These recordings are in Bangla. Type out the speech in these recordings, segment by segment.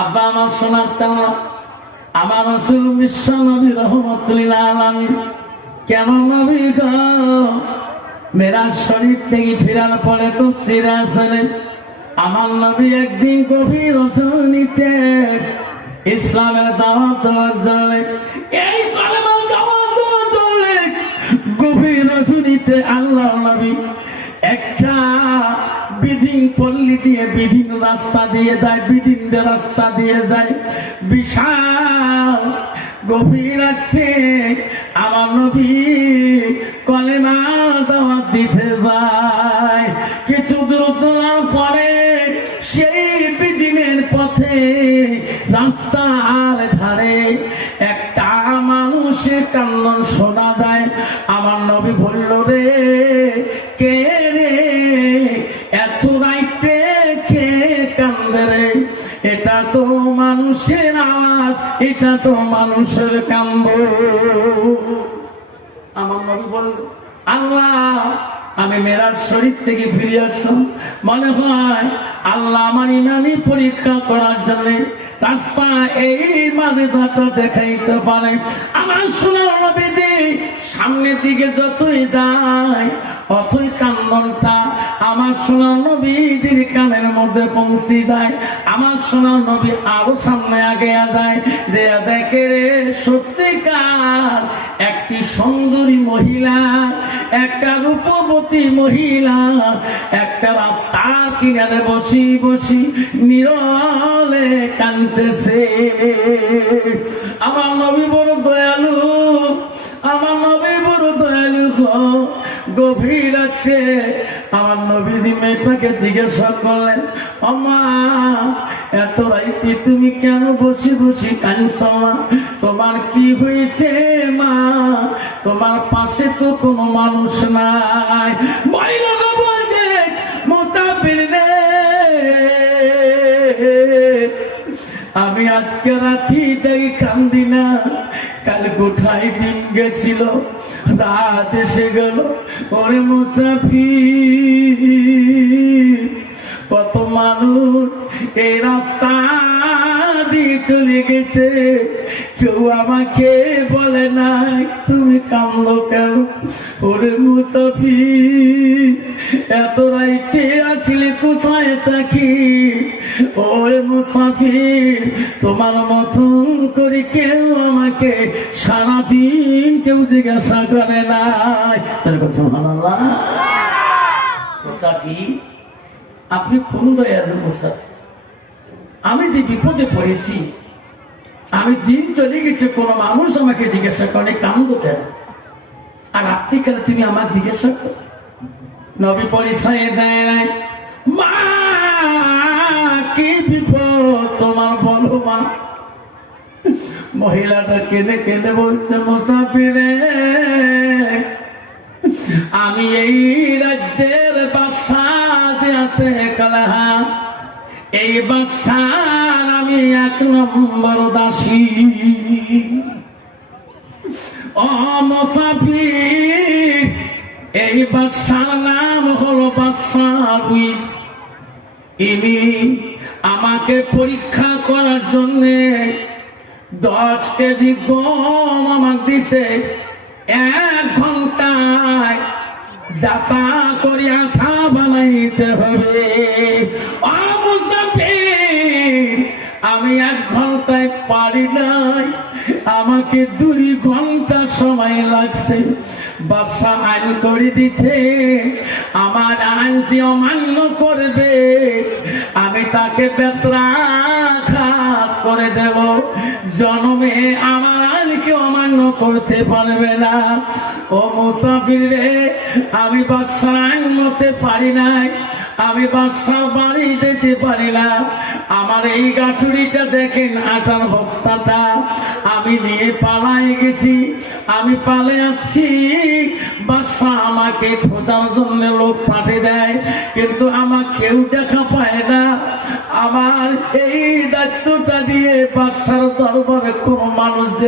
আব্বা আমার সোনার চালা, আমার রাসূল বিশ্ব নবী রহমাতুল লিল আলামিন। কেন নবী গো মেরাজ শরীফ থেকে ফেরার পরে তো সিরাজে আমার নবী একদিন গভীর রজনীতে ইসলামের দাওয়াত দেওয়ার জন্য, এই কালেমার দাওয়াত দেওয়ার জন্য গভীর রজনীতে আল্লাহ নবী একটা বিধিন পল্লী দিয়ে বিধিন রাস্তা দিয়ে যায়, বিধিন রাস্তা দিয়ে যায়। বিশাল গভীর রাতে আমার নবী কলেমা দাওয়াত দিতে যায়। কিছু দূর চলার পরে সেই বিধিনের পথে রাস্তার ধারে একটা মানুষের কান্না শোনা যায়। আমার নবী বলল, রে কে রে এত রাইতে কে কান্দে রে? এটা তো মানুষের আওয়াজ, এটা তো মানুষের কান্দ। আমার নবী বলল, আল্লাহ আমি মেরাজ শরীফ থেকে ফিরে আসলাম, মনে হয় আল্লাহ আমার ইমানি পরীক্ষা করার জন্য রাস্তা এই মাঝেটা দেখাইতে পারে। আমার সোনার নবীজি সামনের দিকে যতই যায় অতই কান্দনটা আমার সোনার নবীজির কানের মধ্যে পৌঁছে যায়। আমার সোনার নবী আরো সামনে আগে যায়, যে দেখে রে সত্যিকার একটি সুন্দরী মহিলা, একটা রূপবতী মহিলা একটা রাস্তার কিনারে বসি বসি নীরবে কাঁদতেছে। আমার নবী বড় দয়ালু, আমার নবী বড় দয়ালু গো। গভীর রাতে আমার নবীজি মেয়েটাকে জিজ্ঞাসা করলেন, আমা এত রাইতে তুমি কেন বসে বসে কাঁদছো মা? তোমার কি হয়েছে মা? তোমার পাশে তো কোনো মানুষ নাই। মহিলাটা বলছে, মুতাবির রে আমি আজকে রাতি তাই কান্দি না, কাল কোথায় দিন গেছিল, রাত এসে গেল। ওরে মুসাফির, কত মানুষ এই রাস্তা দিয়ে চলে গেছে, কেউ আমাকে বলে নাই তুমি কান্দো কেন? ওরে মুসাফির এত রাইতে আসলে কোথায় থাকি? ওরে মুসাফির তোমার মতন করে কেউ আমাকে সারাদিন কেউ জিজ্ঞাসা করে নাই। তার কথা সুবহানাল্লাহ। মুসাফির আপনি কোন দয়ালু মুসাফির? আমি যে বিপদে পড়েছি, আমি দিন চলে গেছে, কোন মানুষ আমাকে জিজ্ঞাসা করে কান্দো কেন, আর রাত্রিকালে তুমি আমার জিজ্ঞাসা করো? নবী পরিচয় দেয় নাই। মা কি বিপদ তোমার বলো মা? মহিলাটা কেঁদে কেঁদে বলছে, মুসাফিরে আমি এই রাজ্যের বাদশাহ যে আছে কালাহা, এই বাদশার আমি 1 নম্বর দাসী। ও মুসাফির এই বাদশার নাম হলো বাদশাহ রুইস। ইনি আমাকে পরীক্ষা করার জন্য 10 কেজি গম আমাকে দিছে। 1 ঘন্টায় যাতা করে আঠা বানাইতে হবে। আমি 1 ঘন্টায় পারি নাই, আমাকে 2 ঘন্টা সময় লাগছে। বাদশা আইন করে দিছে, আমার আইন যে অমান্য করবে আমি তাকে বেত্রাঘাত করে দেব। জন্মে আমার আইনকে অমান্য করতে পারবে না। ও মুসাফির রে আমি বাদশার আইন মতে পারি নাই, আমি বাদশার বাড়ি যেতে পারি না। আমার এই গাঠুরিটা দেখেন, আটার বস্তাটা আমি নিয়ে পালাই গেছি, আমি পালে আছি। বাদশা আমাকে খোঁজার জন্য লোক পাঠিয়ে দেয়, কিন্তু আমার কেউ দেখা পায় না। আমার এই দায়িত্বটা দিয়ে বাদশার দরবারে কোন মানুষ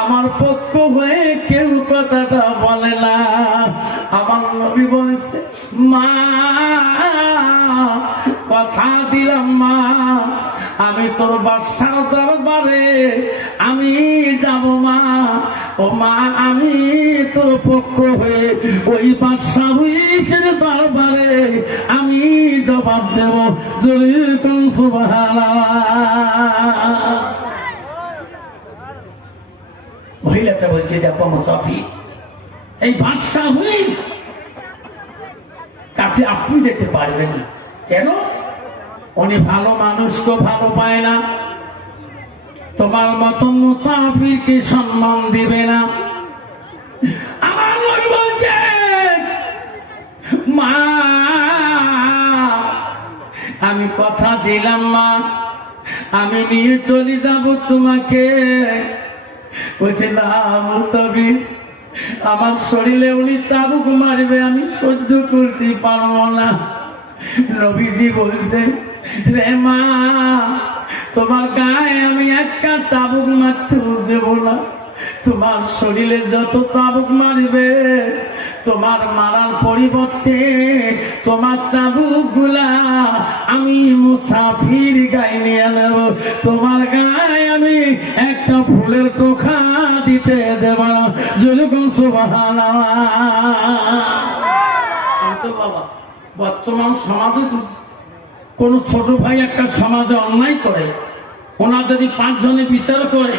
আমার পক্ষ হয়ে কেউ কথাটা বলে না। আমার নবী বলছে, মা কথা দিলাম মা আমি তোর বাদশার দরবারে আমি যাব মা। ও মা, আমি তোর পক্ষ হয়ে ওই বাদশা রুইসের দরবারে আমি জবাব দেব। জোরে কোন সুবহানাল্লাহ। মহিলাটা বলছে, দেখো মুসাফির, এই বাদশা রুইস কাছে আপনি যেতে পারবেন না। কেন? উনি ভালো মানুষকে ভালো পায় না, তোমার মতো মুসাফিরকে সম্মান দিবে না। আমার নবী বলছে, মা আমি কথা দিলাম মা, আমি নিয়ে চলে যাব তোমাকে। বলছে, না মুসাফির, আমার শরীরে উনি চাবুক মারবে, আমি সহ্য করতে পারবো না। নবীজি বলছে, রে মা, তোমার গায়ে আমি একটা চাবুক মারতে দেব না। তোমার শরীরে যত চাবুক মারবে, তোমার মারার পরিবর্তে তোমার চাবুক গুলা আমি মুসাফির গায়ে নিয়ে নেব। তোমার গায়ে আমি একটা ফুলের তোখা দিতে দেব না। যেরকম সুবহানাল্লাহ। বাবা, বর্তমান সমাজে কোন ছোট ভাই একটা সমাজে অন্যায় করে, ওনার যদি 5 জনে বিচার করে,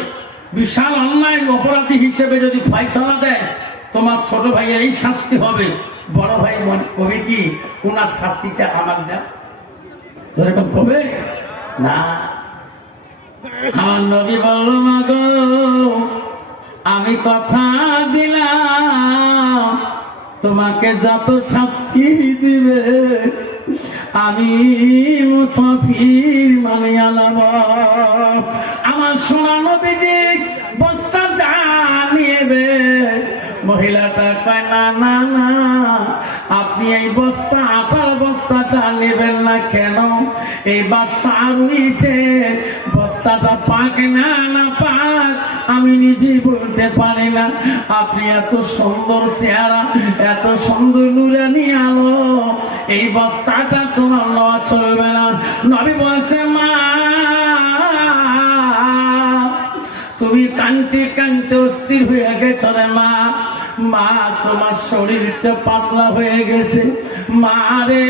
বিশাল অন্যায় অপরাধী হিসেবে যদি ফয়সালা দেয়, তোমার ছোট ভাইয়ের এই শাস্তি হবে, বড় ভাই মনে কবে কি ওনার শাস্তিটা আমার দেয়? এরকম কবে না। আমার নবী বলল, মা গো, আমি কথা দিলাম তোমাকে যত শাস্তি দিবে আমি মুসাফির মানিয়া নেব। আমার সোনা নবীজি বস্তা জানিয়েবে। মহিলাটা কয়, না না না, আপনি এই বস্তা আটার বস্তাটা নেবেন না। কেন? এই বাদশা রুইছে বস্তাটা পাক না না পাক আমি নিজেই বলতে পারি না। আপনি এত সুন্দর চেহারা, এত সুন্দর নুরানি আলো, এই বস্তাটা তোমার নেওয়া চলবে না। নবী বলছে, মা তুমি কানতে কানতে অস্থির হয়ে গেছ রে মা। মা, তোমার শরীরটা পাতলা হয়ে গেছে। মা রে,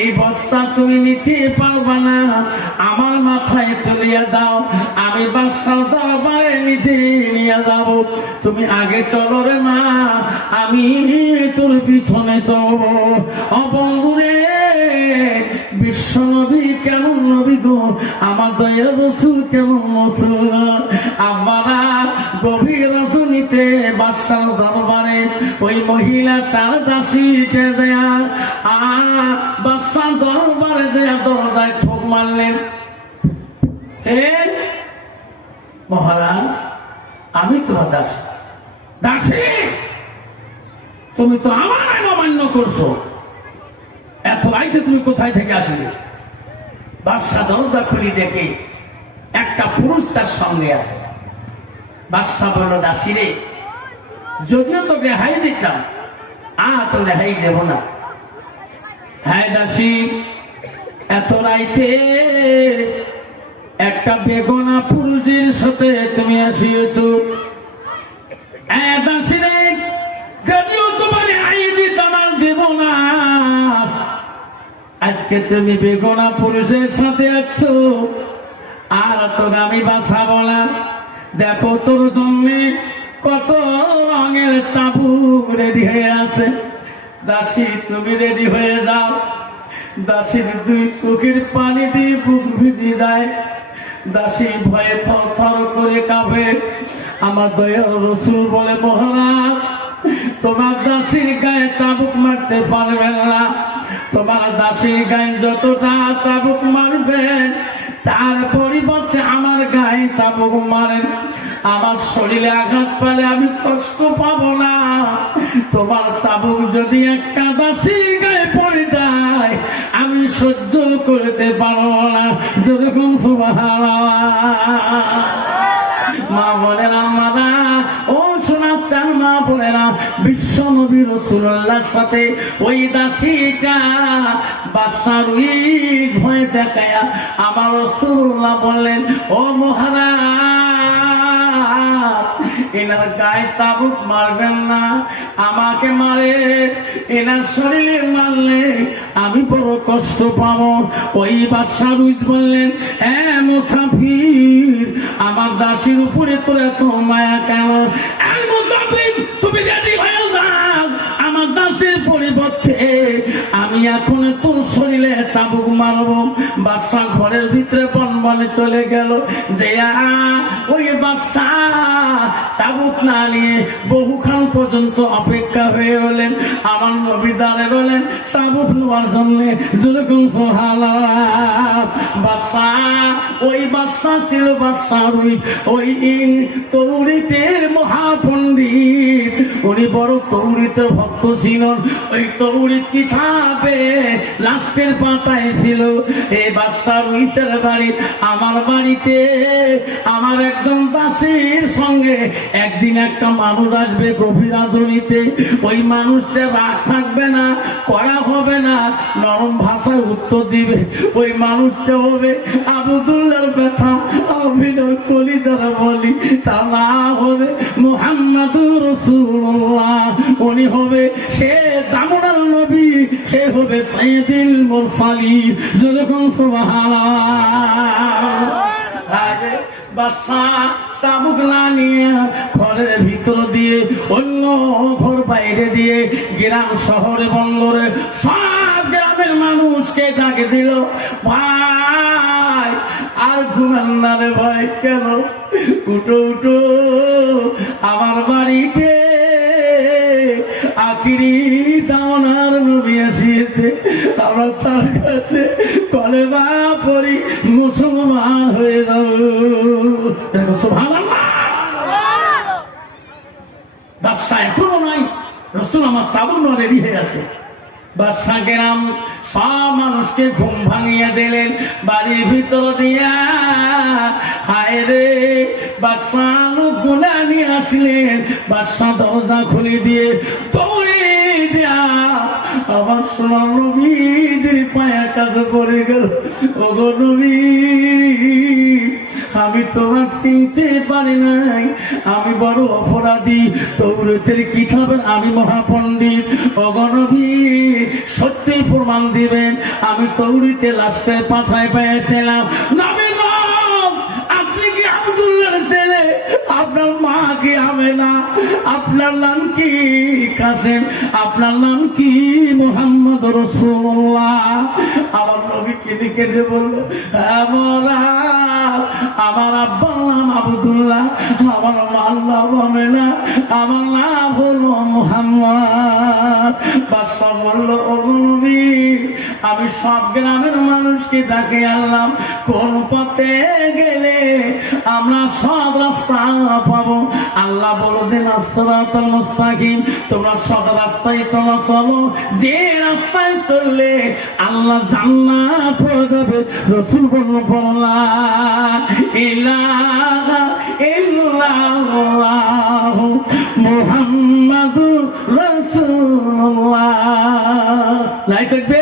এই বস্তা তুমি নিতে পারবা না, আমার মাথায় তুলিয়া দাও, আমি বাদশার দরবারে নিজে নিয়ে যাব। তুমি আগে চলো রে মা, আমি তোর পিছনে চলবো। ও বন্ধুরে, বিশ্ব নবী কেমন নবী গো, আমার দয়া রসুল কেমন রসুল। আমরা গভীর রজনীতে বাদশার দরবারে ওই মহিলা তার দাসীকে দেয়া আর বাদশার দরবারে দেয়া দরজায় ঠোক মারলেন। মহারাজ, আমি তোমার দাসী। দাসী, তুমি তো আমার অমান্য করছো, এত রাইতে তুমি কোথায় থেকে আসলে? বাদশা দরজা খুলি দেখে একটা পুরুষ তার সঙ্গে আছে। বাদশা বলল, দাসী রে, যদিও তো রেহাই দিতাম, তো রেহাই দেব না। হ্যাঁ দাসী, এত রাইতে একটা বেগনা পুরুষের সাথে তুমি আসিয়েছ। দাসী রে, যদিও তোমার রেহাই দিতাম আর দেব না, আজকে তুমি বেগনা পুরুষের সাথে আছো, আর তোর আমি বাঁচাবো না। দেখো তোর জন্য কত রঙের চাবুক রেডি হয়ে আছে। দাসী, তুমি রেডি হয়ে যাও। দাসীর 2 চোখের পানি দিয়ে বুক ভিজিয়ে দেয়। দাসী ভয়ে থর থর করে কাঁপে। আমার দয়ার রসুল বলে, মহারাজ, তোমার দাসীর গায়ে চাবুক মারতে পারবেন না। তোমার দাসীর গায়ে যতটা চাবুক মারবেন, তার পরিবর্তে আমার গায়ে চাবুক মারেন। আমার শরীরে আঘাত পেলে আমি কষ্ট পাবো না। তোমার চাবুক যদি একটা দাসীর গায়ে পড়ে যায়, আমি সহ্য করতে পারবো না। যেরকম সুবহানাল্লাহ। মা বলেন, আমরা ও শোনাচ্ছেন মা বলে না বিশ্ব নবী রাসূলুল্লাহর সাথে ওই দাসীটা বাদশাহর ভয় দেখায়া আমার রাসূলুল্লাহ বললেন, ও মহারাজ, এনার গায়ে চাবুক মারবেন না, আমাকে মারে, এনার শরীরে মারলে আমি বড় কষ্ট পাবো। ওই বাদশাহ বললেন, মুসাফির, আমার দাসীর উপরে তোর এত মায়া কেন? মুসাফির, তুমি রেডি হয়ে যাও, আমার দাসের পরিবর্তে আমি এখন তোর শরীরে চাবুক মারবো। বাদশাহ ঘরের ভিতরে বনবনে চলে গেল। যে ওই বাদশাহ চাবুক না নিয়ে বহুক্ষণ পর্যন্ত অপেক্ষা হয়ে হলেন। আমার নবী দাঁড়িয়ে রলেন চাবুক নেওয়ার জন্য। যেরকম সুবহানাল্লাহ। বাদশাহ, ওই বাদশাহ ছিল বাদশাহ ওই তৌরিতের মহাপণ্ডিত। উনি বড় তৌরিতের ভক্ত ছিলেন। ওই তৌরিত কিতাবে লাস্টের পাতায় ছিল, এই বাদশাহ রইসের বাড়ি, আমার বাড়িতে আমার একজন দাসীর সঙ্গে একদিন একটা মানুষ আসবে গভীর রাজনীতে। ওই মানুষটা রাগ থাকবে না, কড়া হবে না, নরম ভাষায় উত্তর দিবে। ওই মানুষটা হবে আবদুল্লাহর ব্যথা অভিনয় কলি যারা বলি, তার নাম হবে মুহাম্মাদুর রাসূলুল্লাহ। উনি হবে সে জামুনার নবী, সে হবে সাইয়্যিদুল মুরসালিন। যেরকম সুবহানাল্লাহ। বাদশাহ চাবুক নিয়ে ঘরের ভিতর দিয়ে অন্য ঘর বাইরে দিয়ে গ্রাম শহরে বন্দরে সব গ্রামের মানুষকে ডাকে দিল, ভাই আর ঘুমান না রে ভাই, কেন উঠো উঠো, আমার বাড়িতে আখিরি জামানার নবী এসেছে, আমরা তার কাছে কলেমা পড়ি মুসলমান হয়ে যাব। সুবহানাল্লাহ। বাদশাহ এখনো নাই, রাসূল আমার চাবুক নেওয়া রেডি হয়ে আছে। বাদশাহ গ্রাম সব মানুষকে ঘুম ভাঙিয়ে দিলেন বাড়ির ভিতর দিয়া। হায় রে, বাদশাহ লোকগুলা নিয়ে আসলেন। বাদশাহ দরজা খুলে দিয়ে দৌড়ে দিয়া আমার সোনার নবীদের পায়ের কাছে পড়ে গেল। ওগো নবী, আমি তোমার চিনতে পারি নাই, আমি বড় অপরাধী, তৌরাতের কিতাবের আমি মহাপণ্ডিত। ওগো নবী, সত্যি প্রমাণ দিবেন, আমি তৌরাতে লাস্টের পাতায় পেয়েছিলাম। নবী গো, আপনি কি আব্দুল্লাহর ছেলে? আপনার মা কি আমেনা? আপনার নাম কি কাসেম? আপনার নাম কি মুহাম্মদ রাসূলুল্লাহ? আমার নবী কেঁদে কেঁদে বলল, আমার আব্বার নাম আব্দুল্লাহ, আমার মার নাম আমেনা, আমার নাম হলো মুহাম্মদ। বাদশাহ বলল, ও নবী, আমি সব গ্রামের মানুষকে ডাকে আনলাম, কোন পথে গেলে আমরা সব রাস্তা পাবো? আল্লাহ বলো দেন সিরাতাল মুস্তাকিম, তোমরা সব রাস্তায় তোমরা চলো, যে রাস্তায় চললে আল্লাহ জান্নাত হয়ে যাবে। রাসূল বলল, লা ইলাহা ইল্লাল্লাহ মুহাম্মাদুর রাসূলুল্লাহ। লাই থাকবে।